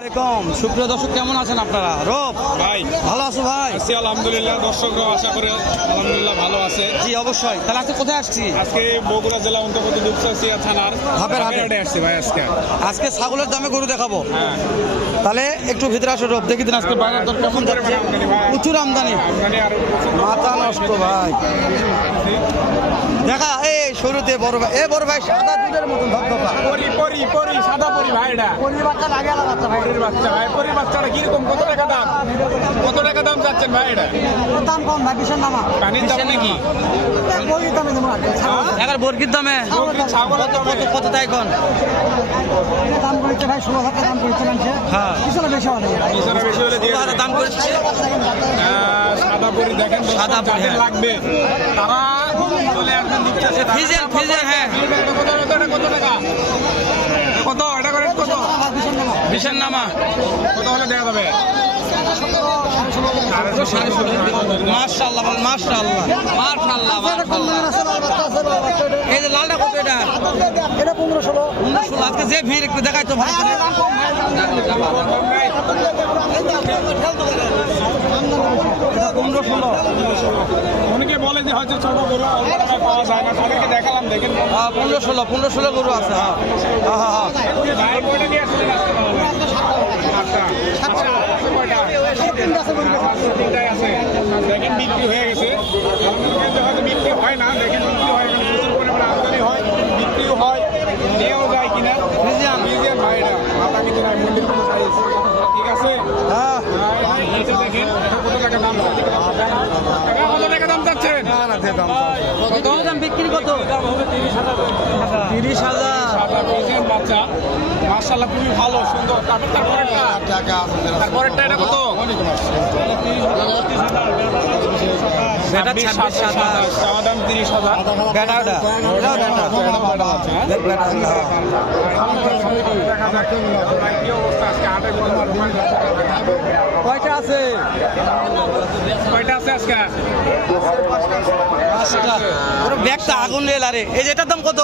আলাইকুম। সুপ্রিয় দর্শক কেমন আছেন আপনারা? রব ভাই। ভালো আছো ভাই? আছি আলহামদুলিল্লাহ। দর্শকরাও আশা করে আলহামদুলিল্লাহ ভালো আছে। জি অবশ্যই। তাহলে আজকে কোথায় আসছি? আজকে বগুড়া জেলা অন্তর্গত দুপসাসিয়া থানার হাপের হাটে। আসছি ভাই আজকে। আজকে ছাগলের দামে গরু দেখাবো। হ্যাঁ। তাহলে একটু ভিতরে আসো রব দেখি দিন আজকে বাজার দর কেমন যাচ্ছে। প্রচুর আমদানি। মাথা নষ্ট ভাই। দেখা এই শুরুতে বড় ভাই এ বড় ভাই সাদা দুধের মতন ধপধপা। পরি পরি পরি সাদা পরি ভাই এটা। বাচ্চা লাগে আলাদা বাচ্চা ভাই। পরির বাচ্চা ভাই পরির বাচ্চাটা কীরকম কত টাকা দাম? কত টাকা দাম চাচ্ছেন ভাই এটা? দাম কম ভাই বিশাল নামা। পানির দাম নাকি? বই দামে দেবো না এবার বর্গির দামে? ছাগলের কত কত কত তাই কোন? দাম করেছে ভাই ষোলো হাজার দাম করেছে মানুষে। হ্যাঁ। বিশাল বেশি হবে পিছনে বেশি হলে দিয়ে দাম করেছে? সাদা পরি দেখেন সাদা পরি, হ্যাঁ। লাগবে তারা ফিজেন ফিজেন হ্যাঁ। কত টাকা কত এটা করে কত? বিশাল নামা কত হলে দেওয়া যাবে? মাশাআল্লাহ মাশাআল্লাহ মাশাআল্লাহ এই যে লালটা কত এটা? এটা পনেরো ষোলো। উনিশশো আজকে যে ভিড় একটু দেখাই তো ভালো পনেরো ষোলো অনেকে বলে যে হয়তো ছোটো গরু পাওয়া যায় না তাদেরকে দেখালাম দেখেন হ্যাঁ পনেরো ষোলো পনেরো ষোলো গরু আছে হ্যাঁ হ্যাঁ হ্যাঁ হ্যাঁ। আচ্ছা? আচ্ছা, আছে। দেখেন বিক্রি হয়ে গেছে হয়তো বিক্রি হয় না দেখেন কত দাম বিক্রি কত? তিরিশ হাজার। বাচ্চা। মার্শাল্লাহ খুবই ভালো সুন্দর। তারপর তারপরেরটা? তারপরেরটা এটা কত? হ্যাঁ। কয়টা আছে? কয়টা আছে আজকে? ব্যাগটা আগুন রেল আরে এই যে এটার দাম কত?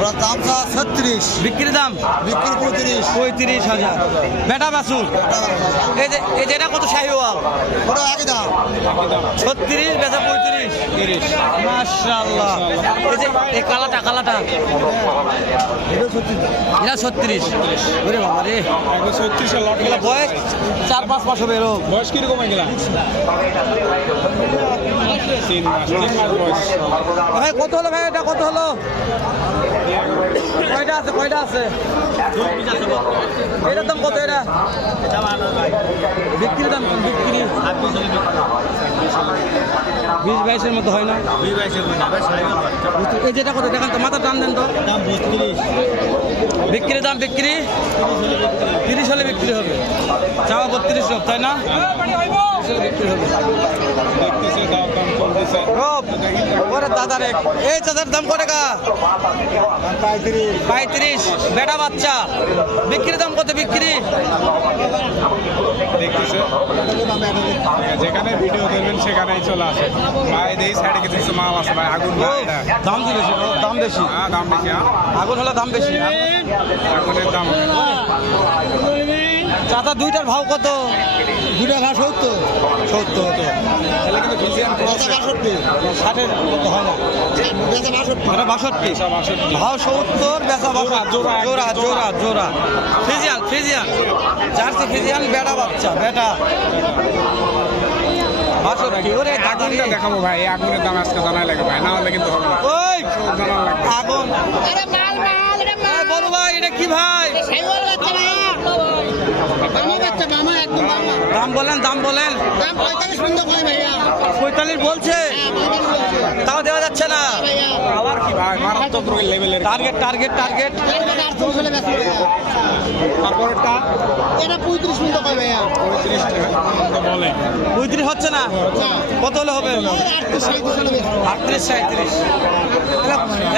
ওরা দাম ছত্রিশ। বিক্রি দাম? বিক্রি পঁয়ত্রিশ পঁয়ত্রিশ হাজার। বেটা বাসুর এই যে এই যে এটা কত শাহিওয়াল? ওরা একই দাম। ছত্রিশ বেচা পঁয়ত্রিশ। তিরিশ। মাশাল্লাহ এই যে এই কালাটা কালাটা এটা ছত্রিশ। ওরে বাবা রে। বয়স চার পাঁচ মাস হবে এরকম। বয়স কীরকম এগুলা? ভাই কত হলো ভাই এটা? কত হলো? কয়টা আছে? কয়টা আছে? এটার দাম কত এটা? বিক্রির দাম বিক্রি। বিশ বাইশের মতো হয় না? এই যেটা কত তো দেন তো। বিক্রির দাম বিক্রি? তিরিশ হলে বিক্রি হবে। চাওয়া বত্রিশ রোগ তাই না? বিক্রি হবে দেখতেছে দাম দাম চলতেছে রব, ওরে দাদা রে, এই চাচার দাম কত টাকা পঁয়ত্রিশ। বেটা বাচ্চা। বিক্রির দাম কত বিক্রি? যেখানে ভিডিও দেখবেন সেখানেই চলে আসে। ভাই এই সাইডে কিছু মাল আছে ভাই আগুন এটা দাম কি বেশি দাম বেশি। হ্যাঁ দাম বেশি হ্যাঁ। আগুন হলে দাম বেশি। আগুনের দাম। চাচা দুইটার ভাও কত? দুইটা ঘাস সত্তর। সত্তর তাহলে কিন্তু ফিজিয়ান বাষট্টি। ষাটের মতো হয় না। বেচা বাষট্টি। ভাও সত্তর বেচা বাষট্টি। জোড়া, জোড়া জোড়া। জোড়া ফ্রিজিয়ান ফ্রিজিয়ান। জার্সি ফ্রিজিয়ান বেটা বাচ্চা বেটা। বাষট্টি ওরে আগুনটা। দেখাবো ভাই। আগুনের দাম আজকে জানাই লাগে ভাই। না হলে কিন্তু হবে না। ওই আগুন। আরে মাল মাল বলো ভাই এটা কি ভাই সাইওয়াল বাচ্চা ভাইয়া বামা বাচ্চা বামা একদম বামা দাম বলেন দাম বলেন। পঁয়তাল্লিশ বলছে? হ্যাঁ পঁয়তাল্লিশ বলছে। তাও দেওয়া যাচ্ছে না। আবার কি ভাই? মারাত্মক লেভেলের টার্গেট টার্গেট টার্গেট তারপরটা এটা পঁয়ত্রিশ পর্যন্ত কয় ভাইয়া। পঁয়ত্রিশ বলে পঁয়ত্রিশ হচ্ছে না? কত হলে হবে? আটত্রিশ সাঁত্রিশ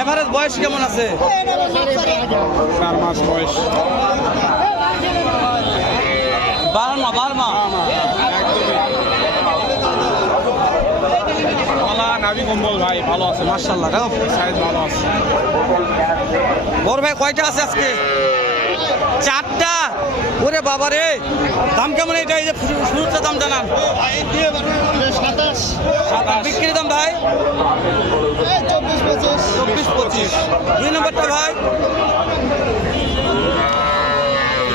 এভারেজ বয়স কেমন আছে। চার মাস বয়স। বারমা বারমা। নাভি কম্বল ভাই ভালো আছে মার্শাল্লাহ সাইজ ভালো আছে। বড় ভাই কয়টা আছে আজকে? চারটা? ওরে বাবা রে দাম কেমন এটা এই যে শুরু- শুরুতে দাম জানান। সাতাশ। বিক্রি দাম ভাই? চব্বিশ পঁচিশ। চব্বিশ পঁচিশ। দুই নম্বরটা ভাই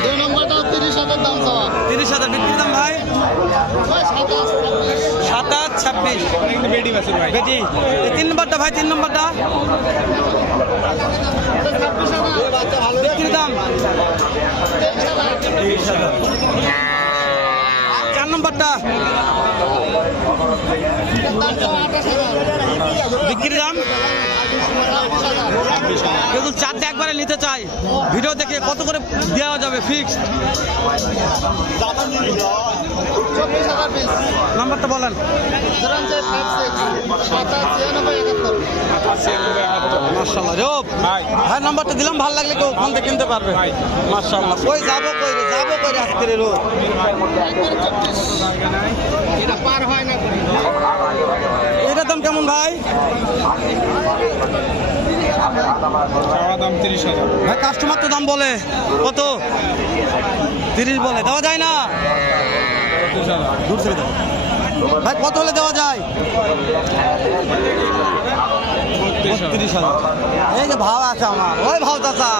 দুই নম্বরটা তিরিশ হাজার দাম চাওয়া তিরিশ হাজার বিক্রি দাম ভাই? সাতাশ ছাব্বিশ। বেটি বেটি তিন নম্বরটা ভাই তিন নম্বরটা? বিক্রি দাম? নম্বরটা? বিক্রি দাম? কিন্তু চারটে একবারে নিতে চাই। ভিডিও দেখে কত করে দেওয়া যাবে ফিক্স নাম্বারটা বলেন। মার্শাল্লাহ রে ভাই। নাম্বারটা দিলাম ভালো লাগলে কেউ ফোন থেকে কিনতে পারবে। মার্শাল্লাহ কই যাব কই রে যাব কই রে আজকে রে এটার দাম কেমন ভাই? তিরিশ হাজার ভাই কাস্টমার তো দাম বলে। কত? তিরিশ বলে। দেওয়া যায় না? দূর ভাই, কত হলে দেওয়া যায়? বত্রিশ হাজার। এই যে ভাও আছে আমার। ওই ভাও চাচা।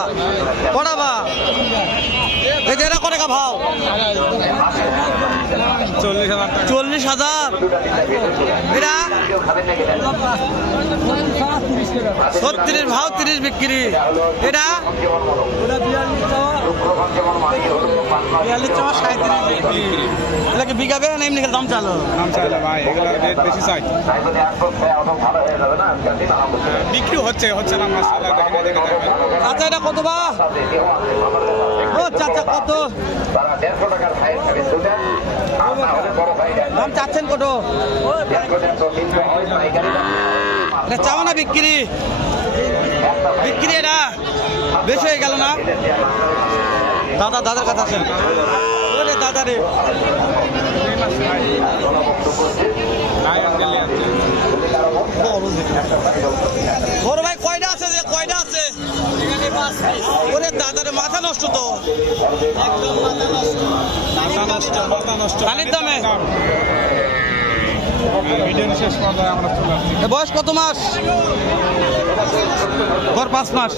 কটা বা এই যে এটা কটা ভাও? চল্লিশ হাজার এটা? ছত্রিশ ভাও তিরিশ বিক্রি। এটা? বিয়াল্লিশ চাওয়া। সাঁত্রিশ বিক্রি। এটা কি বিঘাবে না এমনি দাম চালো? ভাই এগুলো রেট বেশি চাই। বিক্রি হচ্ছে হচ্ছে না মাসাল্লাহ দেখে দেখে দেখেন চাচা এটা কত বা? ও চাচা কত? দাম কত এটা চাও না বিক্রি? বিক্রি এটা? বেশি হয়ে গেল না? দাদা দাদার কাছে আছেন ওরে দাদা রে। বড় ভাই কয়টা আছে যে কয়টা আছে? ওরে দাদা রে মাথা নষ্ট তো। মাথা নষ্ট। মাথা নষ্ট পানির দামে? ভিডিও শেষ পর্যায়ে আমরা চলে আসছি এ বয়স কত মাস? ঘর পাঁচ মাস।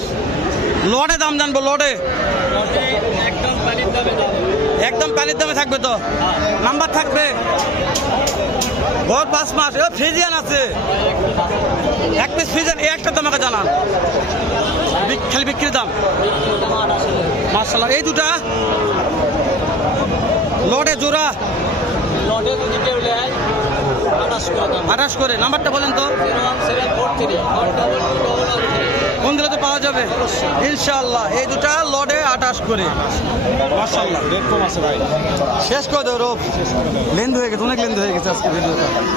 লড়ে দাম জানব লড়ে একদম পানির দামে থাকবে তো? নাম্বার থাকবে। ঘর পাঁচ মাস। ও ফ্রিজিয়ান আছে। এক পিস ফ্রিজিয়ান এই একটা আমাকে জানান খালি বিক্রির দাম। মার্শাল্লাহ এই দুটা। লড়ে জোড়া। কেউ আঠাশ করে নাম্বারটা বলেন তো। Zero one seven four three four double two double one three কোন দিলে তো পাওয়া যাবে? ইনশাল্লাহ এই দুটা লড়ে আঠাশ করে। মার্শাল্লাহ শেষ করে দেবো রোপ লেন্দ হয়ে গেছে অনেক লেন্দ হয়ে গেছে আজকে ভিডিওটা।